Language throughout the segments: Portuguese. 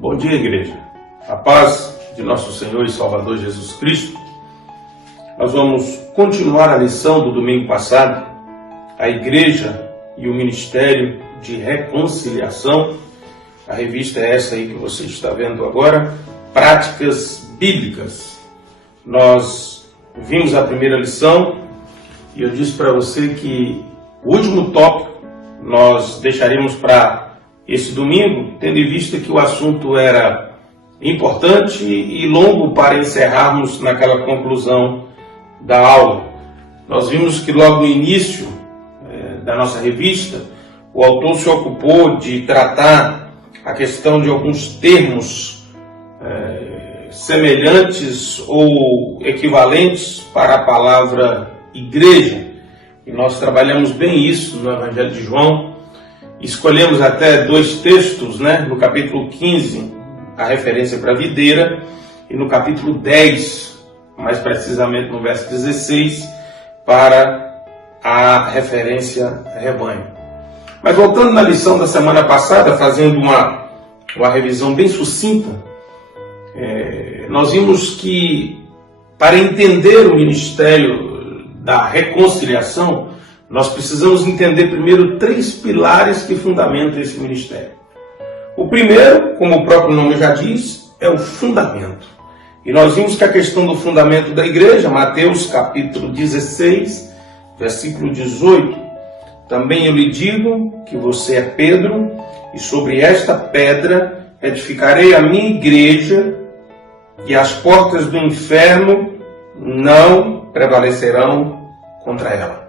Bom dia, igreja. A paz de nosso Senhor e Salvador Jesus Cristo. Nós vamos continuar a lição do domingo passado, a igreja e o ministério de reconciliação. A revista é essa aí que você está vendo agora, Práticas Bíblicas. Nós vimos a primeira lição e eu disse para você que o último tópico nós deixaremos para esse domingo, tendo em vista que o assunto era importante e longo para encerrarmos naquela conclusão da aula. Nós vimos que logo no início da nossa revista, o autor se ocupou de tratar a questão de alguns termos semelhantes ou equivalentes para a palavra igreja. E nós trabalhamos bem isso no Evangelho de João. Escolhemos até dois textos, no capítulo 15, a referência para a videira, e no capítulo 10, mais precisamente no verso 16, para a referência rebanho. Mas voltando na lição da semana passada, fazendo uma revisão bem sucinta, nós vimos que para entender o ministério da reconciliação, nós precisamos entender primeiro três pilares que fundamentam esse ministério. O primeiro, como o próprio nome já diz, é o fundamento. E nós vimos que a questão do fundamento da igreja, Mateus capítulo 16, versículo 18, também eu lhe digo que você é Pedro, e sobre esta pedra edificarei a minha igreja, e as portas do inferno não prevalecerão contra ela.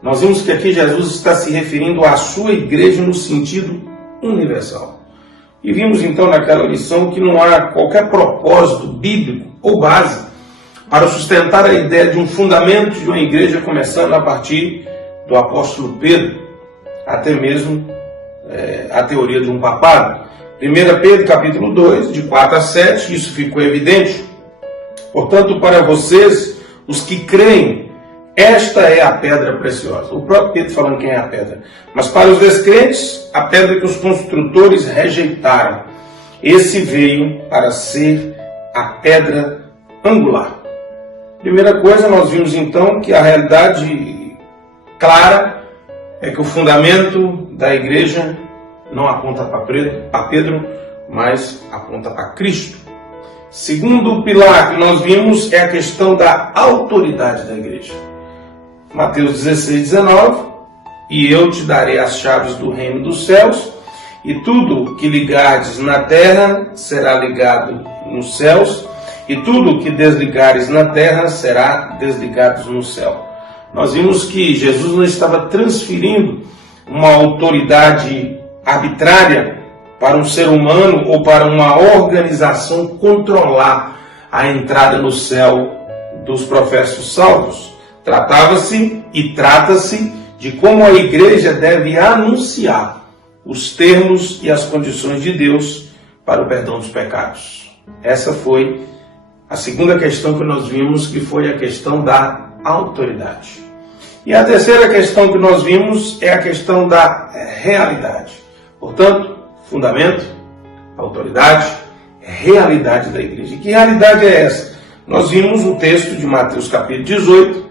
Nós vimos que aqui Jesus está se referindo à sua igreja no sentido universal. E vimos então naquela lição que não há qualquer propósito bíblico ou base para sustentar a ideia de um fundamento de uma igreja começando a partir do apóstolo Pedro, até mesmo a teoria de um papado. 1 Pedro capítulo 2, de 4 a 7, isso ficou evidente. Portanto, para vocês, os que creem, esta é a pedra preciosa. O próprio Pedro falando quem é a pedra. Mas para os descrentes, a pedra que os construtores rejeitaram. Esse veio para ser a pedra angular. Primeira coisa, nós vimos então que a realidade clara é que o fundamento da igreja não aponta para Pedro, mas aponta para Cristo. Segundo pilar que nós vimos é a questão da autoridade da igreja. Mateus 16, 19, e eu te darei as chaves do reino dos céus, e tudo que ligares na terra será ligado nos céus, e tudo que desligares na terra será desligado no céu. Nós vimos que Jesus não estava transferindo uma autoridade arbitrária para um ser humano ou para uma organização controlar a entrada no céu dos professos salvos. Tratava-se e trata-se de como a igreja deve anunciar os termos e as condições de Deus para o perdão dos pecados. Essa foi a segunda questão que nós vimos, que foi a questão da autoridade. E a terceira questão que nós vimos é a questão da realidade. Portanto, fundamento, autoridade, realidade da igreja. E que realidade é essa? Nós vimos o texto de Mateus capítulo 18,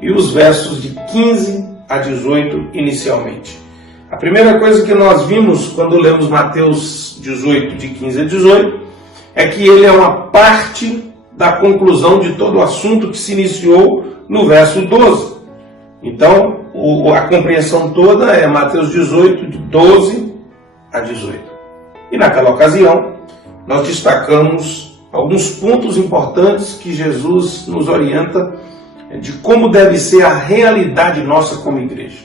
e os versos de 15 a 18 inicialmente. A primeira coisa que nós vimos quando lemos Mateus 18, de 15 a 18, é que ele é uma parte da conclusão de todo o assunto que se iniciou no verso 12. Então, a compreensão toda é Mateus 18, de 12 a 18. E naquela ocasião, nós destacamos alguns pontos importantes que Jesus nos orienta de como deve ser a realidade nossa como igreja.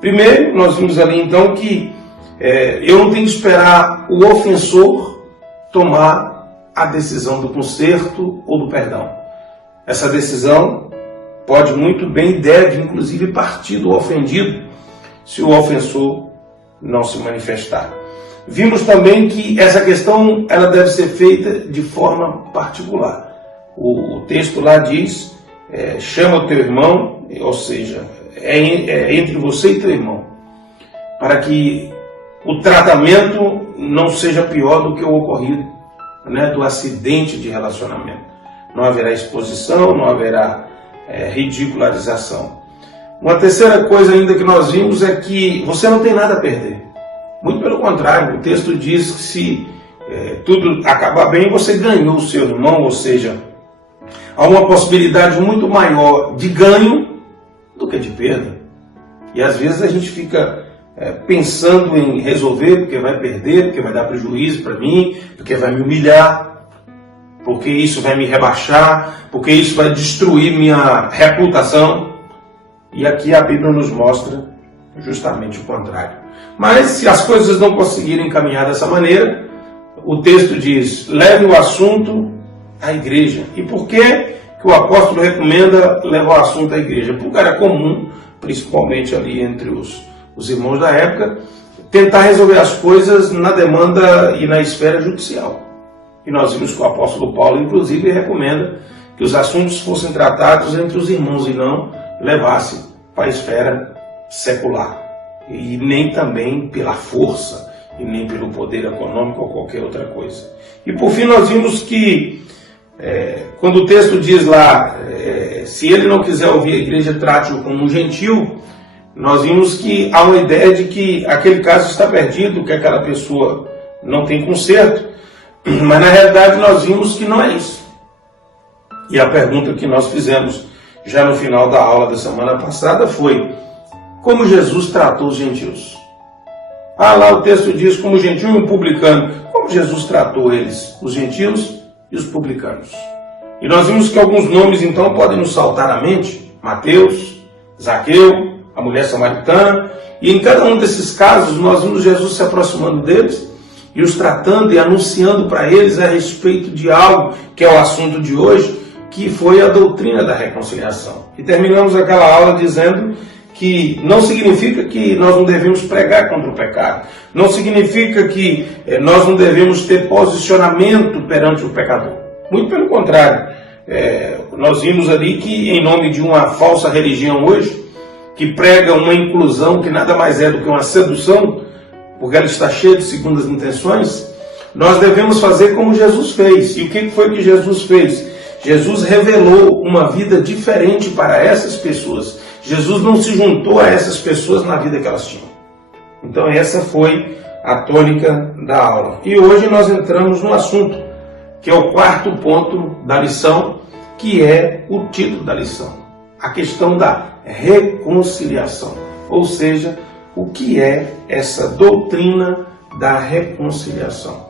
Primeiro, nós vimos ali então que eu não tenho que esperar o ofensor tomar a decisão do conserto ou do perdão. Essa decisão pode muito bem, deve inclusive partir do ofendido, se o ofensor não se manifestar. Vimos também que essa questão ela deve ser feita de forma particular. O texto lá diz, chama o teu irmão, ou seja, é entre você e teu irmão, para que o tratamento não seja pior do que o ocorrido, né, do acidente de relacionamento. Não haverá exposição, não haverá ridicularização. Uma terceira coisa ainda que nós vimos é que você não tem nada a perder. Muito pelo contrário, o texto diz que se tudo acabar bem, você ganhou o seu irmão, ou seja, há uma possibilidade muito maior de ganho do que de perda. E às vezes a gente fica pensando em resolver porque vai perder, porque vai dar prejuízo para mim, porque vai me humilhar, porque isso vai me rebaixar, porque isso vai destruir minha reputação. E aqui a Bíblia nos mostra justamente o contrário. Mas se as coisas não conseguirem caminhar dessa maneira, o texto diz, leve o assunto à igreja. E por que o apóstolo recomenda levar o assunto à igreja? Porque era comum, principalmente ali entre os irmãos da época, tentar resolver as coisas na demanda e na esfera judicial. E nós vimos que o apóstolo Paulo, inclusive, recomenda que os assuntos fossem tratados entre os irmãos e não levassem para a esfera secular. E nem também pela força, e nem pelo poder econômico ou qualquer outra coisa. E por fim nós vimos que, quando o texto diz lá, se ele não quiser ouvir a igreja, trate-o como um gentil, nós vimos que há uma ideia de que aquele caso está perdido, que aquela pessoa não tem conserto, mas na realidade nós vimos que não é isso. E a pergunta que nós fizemos já no final da aula da semana passada foi, como Jesus tratou os gentios? Lá o texto diz como gentil e um publicano. Como Jesus tratou eles, os gentios e os publicanos? E nós vimos que alguns nomes então podem nos saltar à mente. Mateus, Zaqueu, a mulher samaritana. E em cada um desses casos nós vimos Jesus se aproximando deles e os tratando e anunciando para eles a respeito de algo que é o assunto de hoje, que foi a doutrina da reconciliação. E terminamos aquela aula dizendo que não significa que nós não devemos pregar contra o pecado. Não significa que nós não devemos ter posicionamento perante o pecador. Muito pelo contrário. Nós vimos ali que em nome de uma falsa religião hoje, que prega uma inclusão que nada mais é do que uma sedução, porque ela está cheia de segundas intenções, nós devemos fazer como Jesus fez. E o que foi que Jesus fez? Jesus revelou uma vida diferente para essas pessoas. Jesus não se juntou a essas pessoas na vida que elas tinham. Então essa foi a tônica da aula. E hoje nós entramos no assunto, que é o quarto ponto da lição, que é o título da lição. A questão da reconciliação. Ou seja, o que é essa doutrina da reconciliação.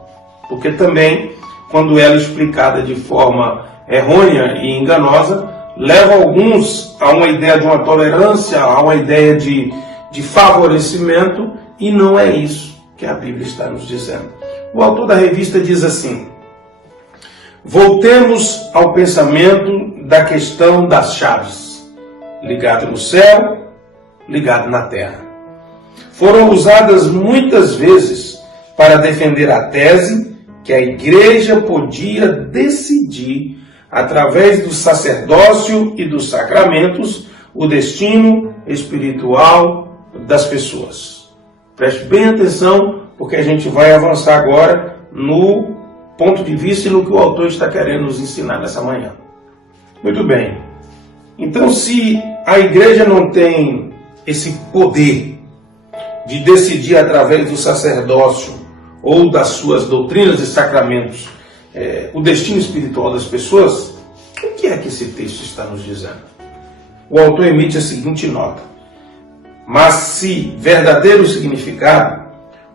Porque também, quando ela é explicada de forma errônea e enganosa, leva alguns a uma ideia de uma tolerância, a uma ideia de favorecimento, e não é isso que a Bíblia está nos dizendo. O autor da revista diz assim, voltemos ao pensamento da questão das chaves, ligado no céu, ligado na terra. Foram usadas muitas vezes para defender a tese que a igreja podia decidir, através do sacerdócio e dos sacramentos, o destino espiritual das pessoas. Preste bem atenção, porque a gente vai avançar agora no ponto de vista e no que o autor está querendo nos ensinar nessa manhã. Muito bem. Então, se a igreja não tem esse poder de decidir através do sacerdócio ou das suas doutrinas e sacramentos o destino espiritual das pessoas, o que é que esse texto está nos dizendo? O autor emite a seguinte nota: mas se verdadeiro significado,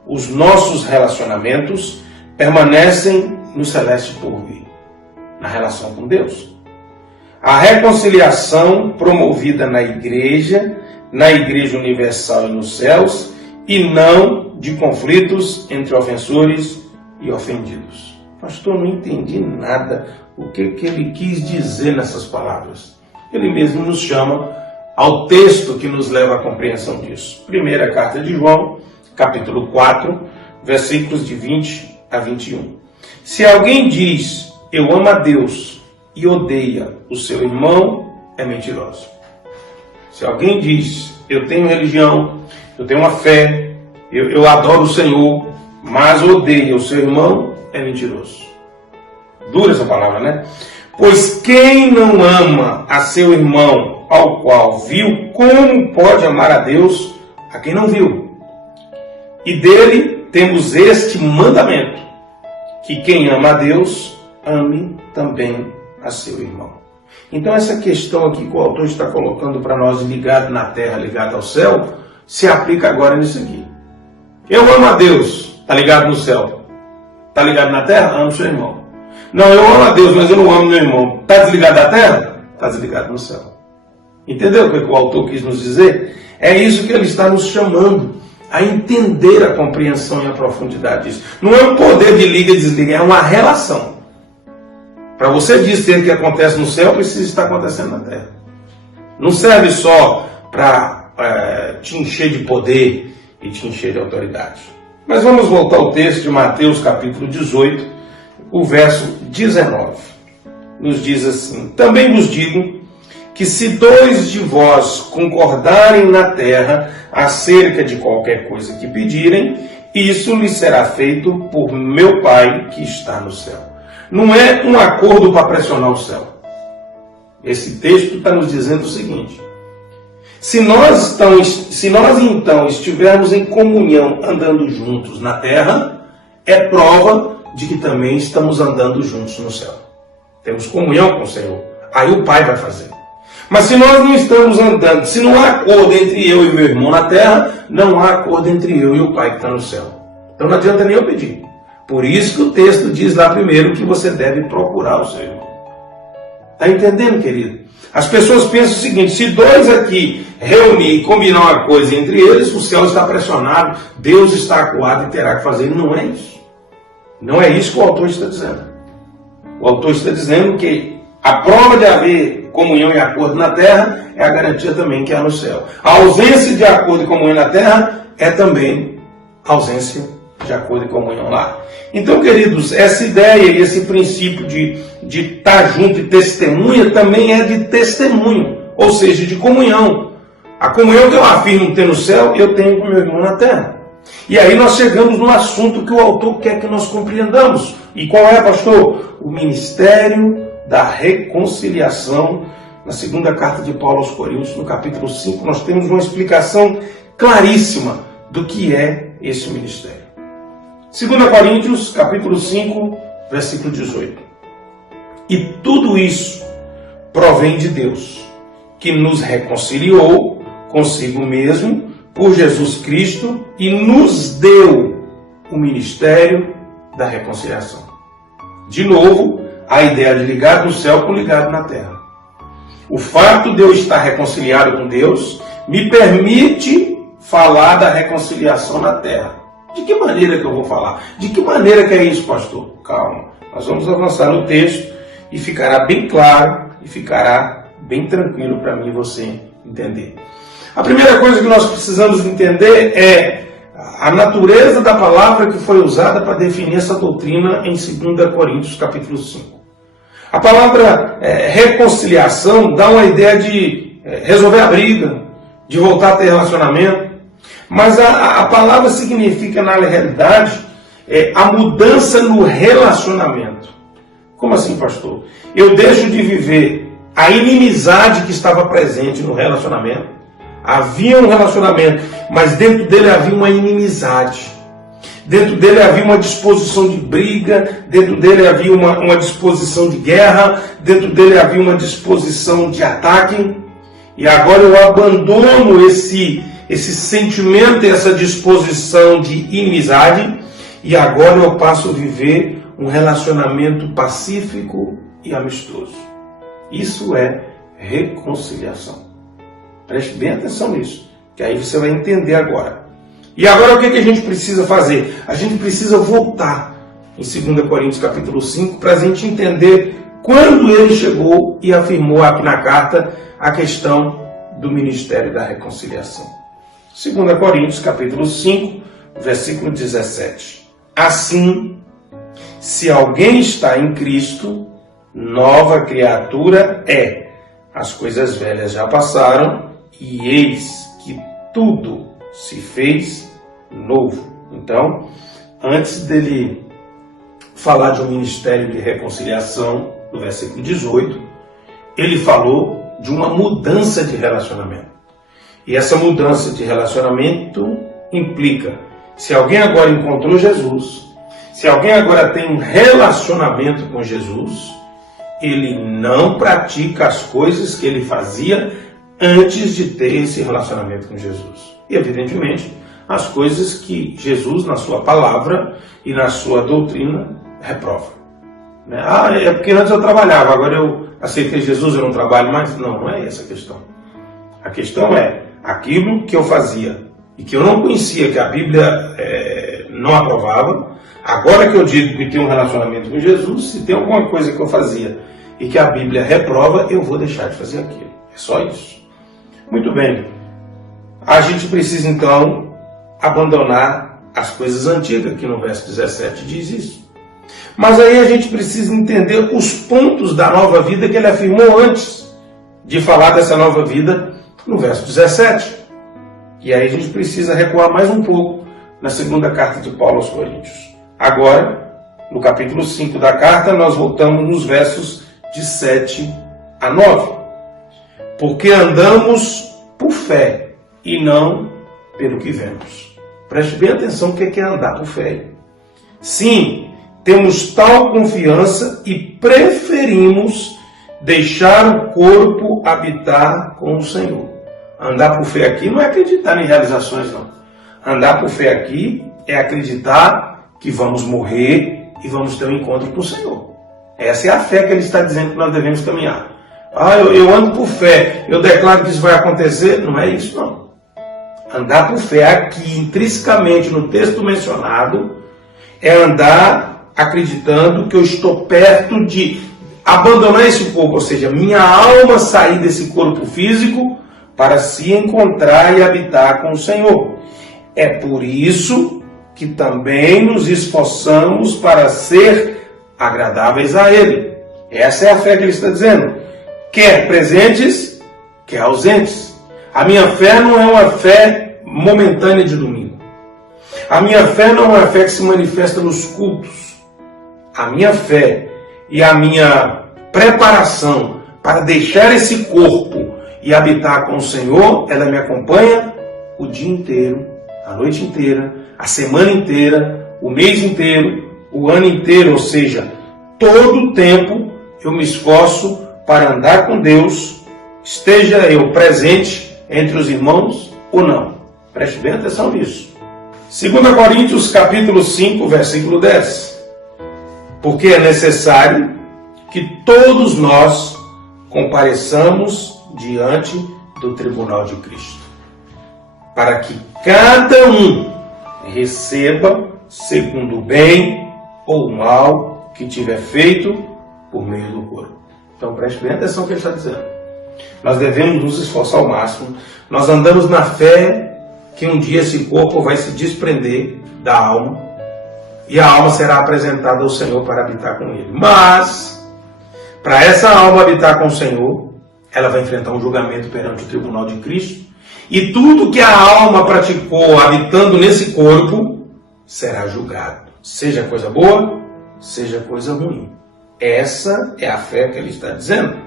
os nossos relacionamentos permanecem no celeste porvir, na relação com Deus. A reconciliação promovida na Igreja Universal e nos céus, e não de conflitos entre ofensores e ofendidos. Pastor, não entendi nada o que ele quis dizer nessas palavras. Ele mesmo nos chama ao texto que nos leva à compreensão disso. Primeira carta de João, capítulo 4, versículos de 20 a 21. Se alguém diz, eu amo a Deus, e odeia o seu irmão, é mentiroso. Se alguém diz, eu tenho religião, eu tenho uma fé, eu adoro o Senhor, mas odeia o seu irmão, é mentiroso. Dura essa palavra, né? Pois quem não ama a seu irmão, ao qual viu, como pode amar a Deus, a quem não viu? E dele temos este mandamento, que quem ama a Deus, ame também a seu irmão. Então essa questão aqui que o autor está colocando para nós, ligado na terra, ligado ao céu, se aplica agora nisso aqui. Eu amo a Deus, está ligado no céu. Está ligado na terra? Amo seu irmão. Não, eu amo a Deus, mas eu não amo meu irmão. Está desligado da terra? Está desligado no céu. Entendeu o que o autor quis nos dizer? É isso que ele está nos chamando a entender a compreensão e a profundidade disso. Não é um poder de liga e desliga, é uma relação. Para você dizer que acontece no céu, precisa estar acontecendo na terra. Não serve só para te encher de poder e te encher de autoridade. Mas vamos voltar ao texto de Mateus capítulo 18, o verso 19. Nos diz assim: também vos digo que se dois de vós concordarem na terra acerca de qualquer coisa que pedirem, isso lhes será feito por meu Pai que está no céu. Não é um acordo para pressionar o céu. Esse texto está nos dizendo o seguinte: se nós então estivermos em comunhão andando juntos na terra, é prova de que também estamos andando juntos no céu. Temos comunhão com o Senhor. Aí o Pai vai fazer. Mas se nós não estamos andando, se não há acordo entre eu e meu irmão na terra, não há acordo entre eu e o Pai que está no céu. Então não adianta nem eu pedir. Por isso que o texto diz lá primeiro que você deve procurar o seu irmão. Está entendendo, querido? As pessoas pensam o seguinte: se dois aqui reunir e combinar uma coisa entre eles, o céu está pressionado, Deus está acuado e terá que fazer. Não é isso. Não é isso que o autor está dizendo. O autor está dizendo que a prova de haver comunhão e acordo na terra é a garantia também que há no céu. A ausência de acordo e comunhão na terra é também ausência de acordo e comunhão lá. Então, queridos, essa ideia e esse princípio de estar junto e testemunha também é de testemunho, ou seja, de comunhão. A comunhão que eu afirmo ter no céu, eu tenho com meu irmão na terra. E aí nós chegamos no assunto que o autor quer que nós compreendamos. E qual é, pastor? O ministério da reconciliação. Na segunda carta de Paulo aos Coríntios, no capítulo 5, nós temos uma explicação claríssima do que é esse ministério. 2 Coríntios, capítulo 5, versículo 18. E tudo isso provém de Deus, que nos reconciliou consigo mesmo por Jesus Cristo e nos deu o ministério da reconciliação. De novo, a ideia de ligado no céu com ligado na terra. O fato de eu estar reconciliado com Deus me permite falar da reconciliação na terra. De que maneira que eu vou falar? De que maneira que é isso, pastor? Calma, nós vamos avançar no texto e ficará bem claro e ficará bem tranquilo para mim e você entender. A primeira coisa que nós precisamos entender é a natureza da palavra que foi usada para definir essa doutrina em 2 Coríntios capítulo 5. A palavra reconciliação dá uma ideia de resolver a briga, de voltar a ter relacionamento. Mas a palavra significa, na realidade, a mudança no relacionamento. Como assim, pastor? Eu deixo de viver a inimizade que estava presente no relacionamento. Havia um relacionamento, mas dentro dele havia uma inimizade. Dentro dele havia uma disposição de briga, dentro dele havia uma disposição de guerra, dentro dele havia uma disposição de ataque. E agora eu abandono esse sentimento e essa disposição de inimizade, e agora eu passo a viver um relacionamento pacífico e amistoso. Isso é reconciliação. Preste bem atenção nisso, que aí você vai entender agora. E agora o que a gente precisa fazer? A gente precisa voltar em 2 Coríntios capítulo 5 para a gente entender quando ele chegou e afirmou aqui na carta a questão do ministério da reconciliação. 2 Coríntios capítulo 5, versículo 17. Assim, se alguém está em Cristo, nova criatura é. As coisas velhas já passaram, e eis que tudo se fez novo. Então, antes dele falar de um ministério de reconciliação, no versículo 18, ele falou de uma mudança de relacionamento. E essa mudança de relacionamento implica, se alguém agora encontrou Jesus, se alguém agora tem um relacionamento com Jesus, ele não pratica as coisas que ele fazia antes de ter esse relacionamento com Jesus. E, evidentemente, as coisas que Jesus, na sua palavra e na sua doutrina, reprova. É porque antes eu trabalhava, agora eu aceitei Jesus, eu não trabalho mais? Não, não é essa a questão. A questão é aquilo que eu fazia e que eu não conhecia, que a Bíblia não aprovava. Agora que eu digo que tenho um relacionamento com Jesus, se tem alguma coisa que eu fazia e que a Bíblia reprova, eu vou deixar de fazer aquilo. É só isso. Muito bem. A gente precisa então abandonar as coisas antigas, que no verso 17 diz isso. Mas aí a gente precisa entender os pontos da nova vida que ele afirmou antes de falar dessa nova vida no verso 17. E aí a gente precisa recuar mais um pouco na segunda carta de Paulo aos Coríntios. Agora, no capítulo 5 da carta, nós voltamos nos versos de 7 a 9. Porque andamos por fé e não pelo que vemos. Preste bem atenção o que é andar por fé. Sim, temos tal confiança e preferimos deixar o corpo habitar com o Senhor. Andar por fé aqui não é acreditar em realizações, não. Andar por fé aqui é acreditar que vamos morrer e vamos ter um encontro com o Senhor. Essa é a fé que ele está dizendo que nós devemos caminhar. Eu ando por fé, eu declaro que isso vai acontecer. Não é isso, não. Andar por fé aqui, intrinsecamente no texto mencionado, é andar acreditando que eu estou perto de abandonar esse corpo, ou seja, minha alma sair desse corpo físico para se encontrar e habitar com o Senhor. É por isso que também nos esforçamos para ser agradáveis a Ele. Essa é a fé que ele está dizendo. Quer presentes, quer ausentes. A minha fé não é uma fé momentânea de domingo. A minha fé não é uma fé que se manifesta nos cultos. A minha fé e a minha preparação para deixar esse corpo e habitar com o Senhor, ela me acompanha o dia inteiro, a noite inteira, a semana inteira, o mês inteiro, o ano inteiro, ou seja, todo o tempo eu me esforço para andar com Deus, esteja eu presente entre os irmãos ou não. Preste bem atenção nisso. 2 Coríntios capítulo 5, versículo 10. Porque é necessário que todos nós compareçamos diante do tribunal de Cristo, para que cada um receba segundo o bem ou o mal que tiver feito por meio do corpo. Então preste bem atenção no que ele está dizendo. Nós devemos nos esforçar ao máximo. Nós andamos na fé que um dia esse corpo vai se desprender da alma e a alma será apresentada ao Senhor para habitar com Ele. Mas, para essa alma habitar com o Senhor, ela vai enfrentar um julgamento perante o tribunal de Cristo. E tudo que a alma praticou habitando nesse corpo será julgado. Seja coisa boa, seja coisa ruim. Essa é a fé que ele está dizendo.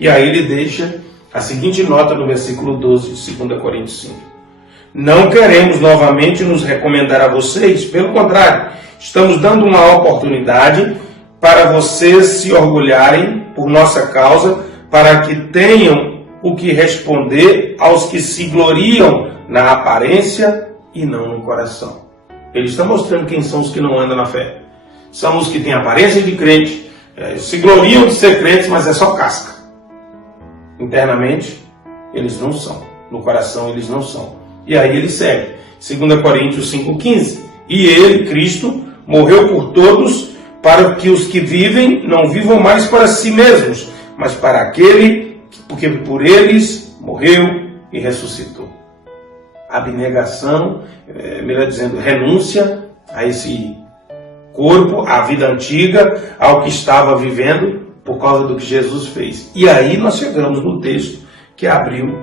E aí ele deixa a seguinte nota no versículo 12 de 2 Coríntios 5. Não queremos novamente nos recomendar a vocês, pelo contrário, estamos dando uma oportunidade para vocês se orgulharem por nossa causa, para que tenham o que responder aos que se gloriam na aparência e não no coração. Ele está mostrando quem são os que não andam na fé. São os que têm aparência de crente, se gloriam de ser crentes, mas é só casca. Internamente, eles não são. No coração, eles não são. E aí ele segue. 2 Coríntios 5,15. E ele, Cristo, morreu por todos, para que os que vivem não vivam mais para si mesmos, mas para aquele porque por eles morreu e ressuscitou. Abnegação, melhor dizendo, renúncia a esse corpo, à vida antiga, ao que estava vivendo, por causa do que Jesus fez. E aí nós chegamos no texto que abriu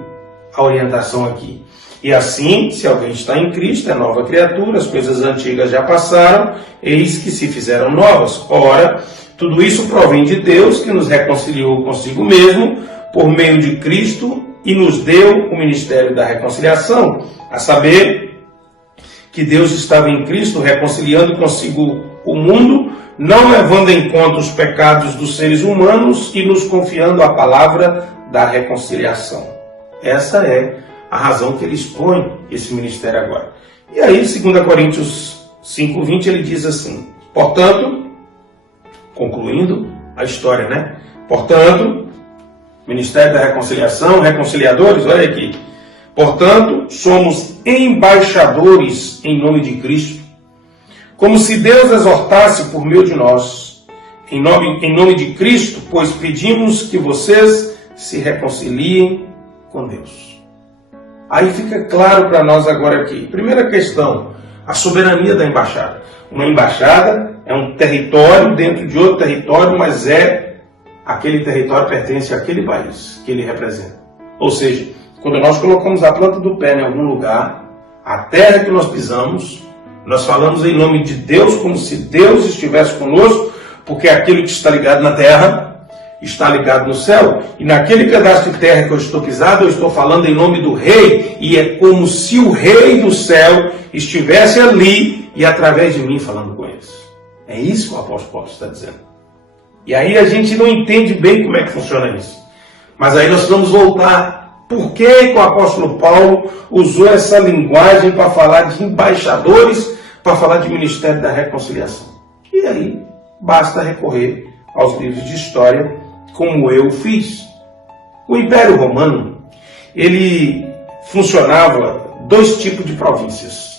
a orientação aqui. E assim, se alguém está em Cristo, é nova criatura, as coisas antigas já passaram, eis que se fizeram novas. Ora, tudo isso provém de Deus, que nos reconciliou consigo mesmo, por meio de Cristo, e nos deu o ministério da reconciliação, a saber, que Deus estava em Cristo reconciliando consigo o mundo, não levando em conta os pecados dos seres humanos e nos confiando a palavra da reconciliação. Essa é a razão que ele expõe esse ministério agora. E aí, 2 Coríntios 5:20, ele diz assim, portanto, concluindo a história, né? Portanto, ministério da reconciliação, reconciliadores, olha aqui. Portanto, somos embaixadores em nome de Cristo, como se Deus exortasse por meio de nós, em nome de Cristo, pois pedimos que vocês se reconciliem com Deus. Aí fica claro para nós agora aqui. Primeira questão, a soberania da embaixada. Uma embaixada é um território dentro de outro território, mas aquele território pertence àquele país que ele representa. Ou seja, quando nós colocamos a planta do pé em algum lugar, a terra que nós pisamos, nós falamos em nome de Deus como se Deus estivesse conosco, porque aquilo que está ligado na terra está ligado no céu. E naquele pedaço de terra que eu estou pisado, eu estou falando em nome do rei, e é como se o rei do céu estivesse ali e através de mim falando com eles. É isso que o apóstolo Paulo está dizendo. E aí a gente não entende bem como é que funciona isso. Mas aí nós vamos voltar. Por que o apóstolo Paulo usou essa linguagem para falar de embaixadores, para falar de ministério da reconciliação? E aí basta recorrer aos livros de história, como eu fiz. O Império Romano, ele funcionava dois tipos de províncias.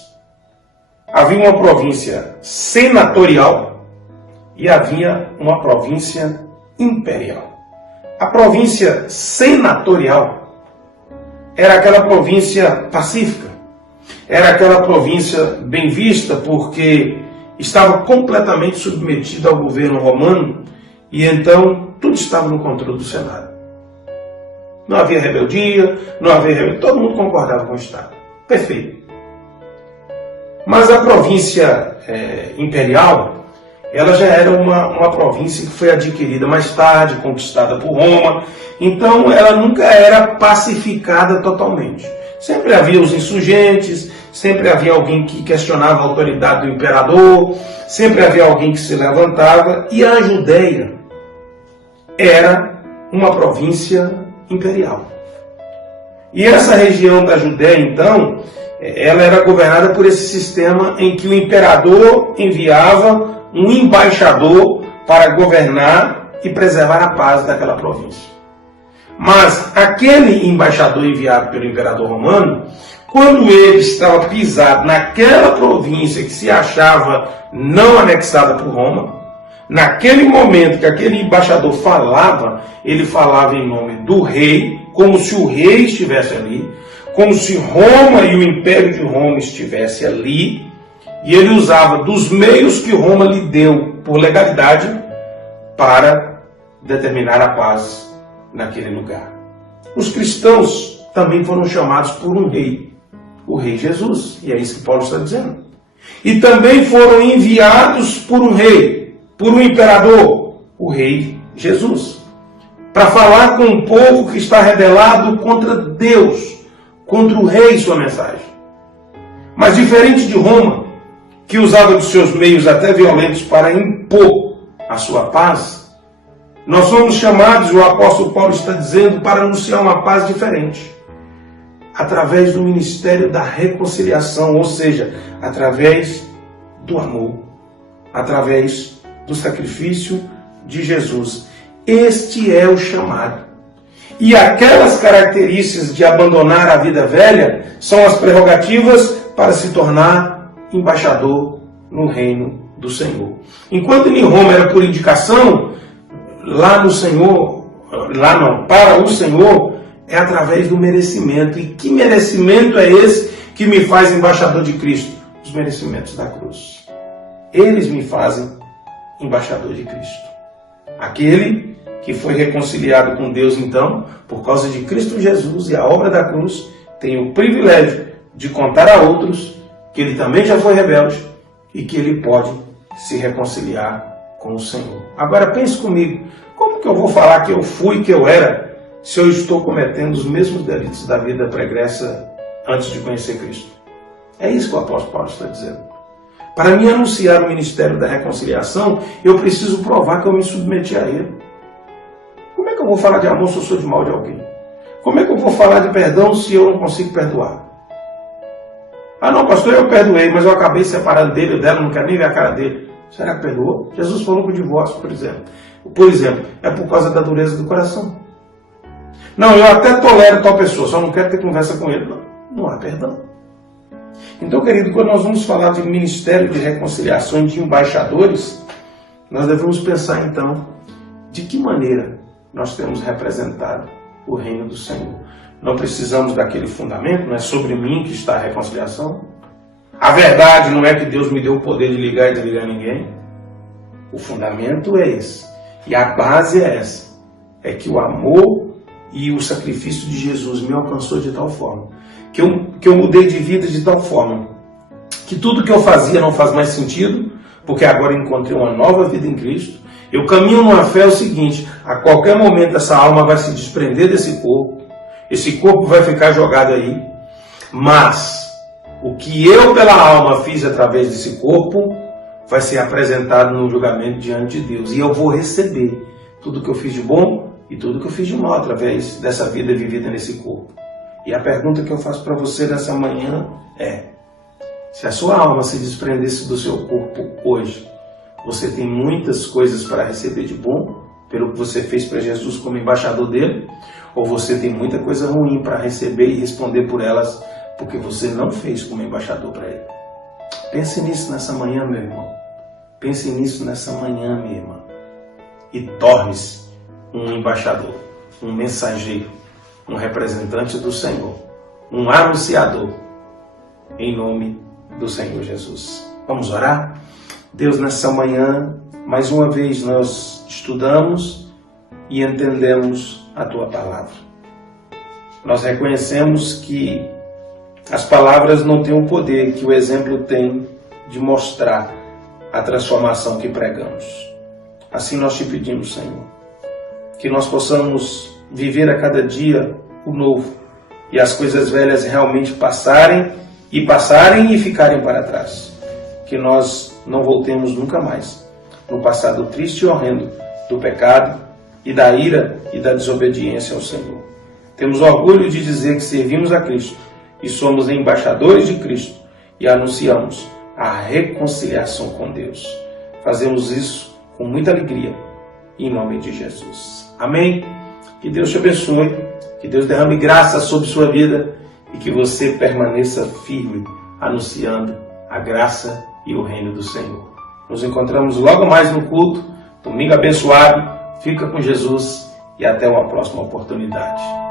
Havia uma província senatorial e havia uma província imperial. A província senatorial era aquela província pacífica, era aquela província bem vista porque estava completamente submetida ao governo romano e então tudo estava no controle do Senado. Não havia rebeldia, todo mundo concordava com o Estado. Perfeito. Mas a província imperial, ela já era uma província que foi adquirida mais tarde, conquistada por Roma, então ela nunca era pacificada totalmente. Sempre havia os insurgentes, sempre havia alguém que questionava a autoridade do imperador, sempre havia alguém que se levantava, e a Judéia era uma província imperial. E essa região da Judéia, então, ela era governada por esse sistema em que o imperador enviava um embaixador para governar e preservar a paz daquela província. Mas aquele embaixador enviado pelo imperador romano, quando ele estava pisado naquela província que se achava não anexada por Roma, naquele momento que aquele embaixador falava, ele falava em nome do rei, como se o rei estivesse ali, como se Roma e o Império de Roma estivesse ali, e ele usava dos meios que Roma lhe deu por legalidade para determinar a paz naquele lugar. Os cristãos também foram chamados por um rei, o rei Jesus, e é isso que Paulo está dizendo. E também foram enviados por um rei, por um imperador, o rei Jesus, para falar com um povo que está rebelado contra Deus, contra o rei e sua mensagem. Mas diferente de Roma, que usava dos seus meios até violentos para impor a sua paz, nós somos chamados, o apóstolo Paulo está dizendo, para anunciar uma paz diferente, através do ministério da reconciliação, ou seja, através do amor, através do sacrifício de Jesus. Este é o chamado. E aquelas características de abandonar a vida velha são as prerrogativas para se tornar embaixador no reino do Senhor. Enquanto em Roma era por indicação, para o Senhor é através do merecimento. E que merecimento é esse que me faz embaixador de Cristo? Os merecimentos da cruz. Eles me fazem embaixador de Cristo. Aquele que foi reconciliado com Deus, então, por causa de Cristo Jesus e a obra da cruz, tem o privilégio de contar a outros que ele também já foi rebelde e que ele pode se reconciliar com o Senhor. Agora pense comigo, como que eu vou falar que eu fui, que eu era, se eu estou cometendo os mesmos delitos da vida pregressa antes de conhecer Cristo? É isso que o apóstolo Paulo está dizendo. Para mim anunciar o ministério da reconciliação, eu preciso provar que eu me submeti a ele. Como é que eu vou falar de amor se eu sou de mal de alguém? Como é que eu vou falar de perdão se eu não consigo perdoar? Ah não, pastor, eu perdoei, mas eu acabei separando dele ou dela, não quero nem ver a cara dele. Será que perdoou? Jesus falou com o divórcio, por exemplo. Por exemplo, é por causa da dureza do coração. Não, eu até tolero tal pessoa, só não quero ter conversa com ele. Não há perdão. Então, querido, quando nós vamos falar de ministério de reconciliação de embaixadores, nós devemos pensar então de que maneira nós temos representado o reino do Senhor. Não precisamos daquele fundamento, não é sobre mim que está a reconciliação. A verdade não é que Deus me deu o poder de ligar e desligar ninguém. O fundamento é esse. E a base é essa. É que o amor e o sacrifício de Jesus me alcançou de tal forma, que eu mudei de vida de tal forma, que tudo que eu fazia não faz mais sentido, porque agora encontrei uma nova vida em Cristo. Eu caminho numa fé o seguinte: a qualquer momento essa alma vai se desprender desse corpo, esse corpo vai ficar jogado aí, mas o que eu pela alma fiz através desse corpo vai ser apresentado no julgamento diante de Deus, e eu vou receber tudo que eu fiz de bom e tudo que eu fiz de mal através dessa vida vivida nesse corpo. E a pergunta que eu faço para você nessa manhã é: se a sua alma se desprendesse do seu corpo hoje, você tem muitas coisas para receber de bom, pelo que você fez para Jesus como embaixador dele, ou você tem muita coisa ruim para receber e responder por elas, porque você não fez como embaixador para ele? Pense nisso nessa manhã, meu irmão. Pense nisso nessa manhã, minha irmã. E torne-se um embaixador, um mensageiro, um representante do Senhor, um anunciador, em nome do Senhor Jesus. Vamos orar? Deus, nessa manhã, mais uma vez nós estudamos e entendemos a Tua palavra. Nós reconhecemos que as palavras não têm o poder que o exemplo tem de mostrar a transformação que pregamos. Assim nós te pedimos, Senhor, que nós possamos viver a cada dia o novo e as coisas velhas realmente passarem e ficarem para trás. Que nós não voltemos nunca mais no passado triste e horrendo do pecado e da ira e da desobediência ao Senhor. Temos orgulho de dizer que servimos a Cristo e somos embaixadores de Cristo e anunciamos a reconciliação com Deus. Fazemos isso com muita alegria, em nome de Jesus. Amém? Que Deus te abençoe, que Deus derrame graça sobre sua vida e que você permaneça firme, anunciando a graça e o reino do Senhor. Nos encontramos logo mais no culto, domingo abençoado. Fica com Jesus e até uma próxima oportunidade.